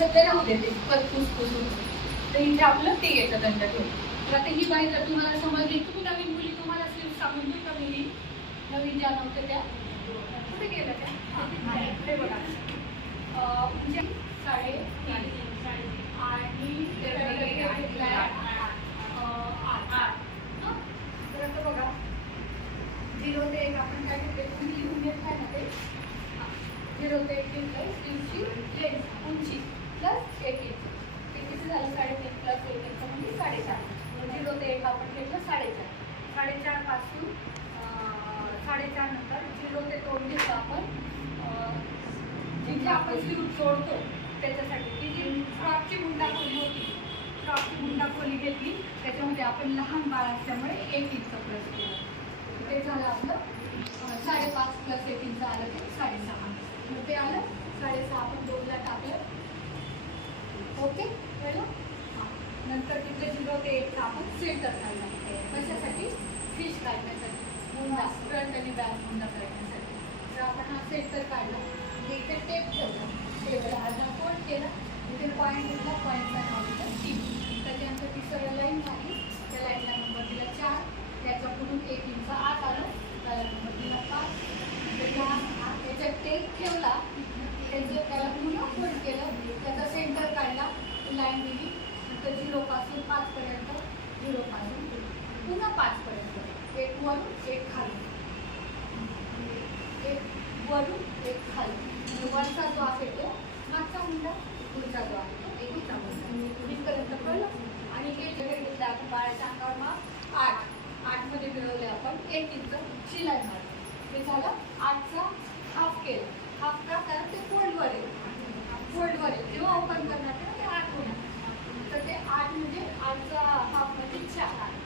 सध्या राहू देते फुसफुसून. तर इथे आपलं ते येतं दंड ठेवून. तर आता ही बाई जर तुम्हाला समजली, तुम्ही नवीन मुली तुम्हाला सांगून देऊ का मी नवीन ज्या नव्हत्या त्या कुठे गेल्या त्या हे बघा म्हणजे 3.5 आणि तर आता बघा 0 ते 1 आपण काय घेतले तुम्ही लिहून घेत काय ना ते 0 ते 1 घेतलं स्लीवची लेंथ उंची प्लस 1 इंच ते किती झालं 3.5 प्लस 1 इंच म्हणजे 4.5. 0 ते 1 आपण घेतलं 4.5. 4.5 पासून 4.5 नंतर 0 ते 2 घेतलं आपण जिथे आपण स्लीव जोडतो त्याच्यासाठी ती जी फ्रॉकची मुंडा खोली होती फ्रॉकची मुंडा खोली घेतली त्याच्यामध्ये आपण लहान बाळ असल्यामुळे 1 इंच प्लस केलं. ते झालं आपलं 5.5 प्लस 1 इंच आलं ते 6.5. मग ते आलं 6.5 आपण 2ला टाकलं. ओके कळलं. नंतर तिथे 0 ते 1 आपण सेंटर काढला कशासाठी फिश काढण्यासाठी मुंडा फ्रंट आणि बॅक मुंडा काढण्यासाठी. तर आपण हा सेंटर काढला म्हणजे इथे टेप ठेवला टेबल अर्धा फोल्ड केला इथे पॉईंट घेतला पॉईंटला नाव दिलं 3. त्याच्यानंतर ती सरळ लाईन झाली त्या लाईनला नंबर दिला 4. त्याच्या पुढून 1 इंच आत आलं त्याला नंबर दिला 5. त्याच्यात टेप ठेवला त्याला पुन्हा फोल्ड केलं त्याचा सेंटर काढला लाईन दिली नंतर 0 पासून 5 पर्यंत 0 पासून पुन्हा 5 पर्यंत 1 वरून 1 खाली 1 वरून 1 खाली वरचा जो आहे तो मागचा मुंडा पुढचा जो आहे तो एकीचा मुंडा इथपर्यंत कळलं. आणि हे जे घेतलं आपण बाळाच्या अंगावर मग 8 मध्ये मिळवले आपण 1 इंच शिलाई मारली. हे झालं 8चा हाफ केलं. हाफ का कारण ते फोल्डवर आहे जेव्हा ओपन करणार तेव्हा ते 8 होणार. तर ते 8 म्हणजे 8चा हाफ म्हणजे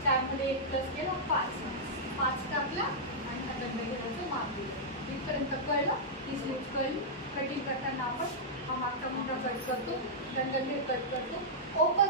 4 मध्ये 1 प्लस केला 5 टाकला आणि हा दंड घेण्याचं माप दिलं. इथपर्यंत कळलं. ही स्लीव कळली. कटिंग करताना आपण हा मागचा मुंडा कट करतो दंड कट करतो ओपन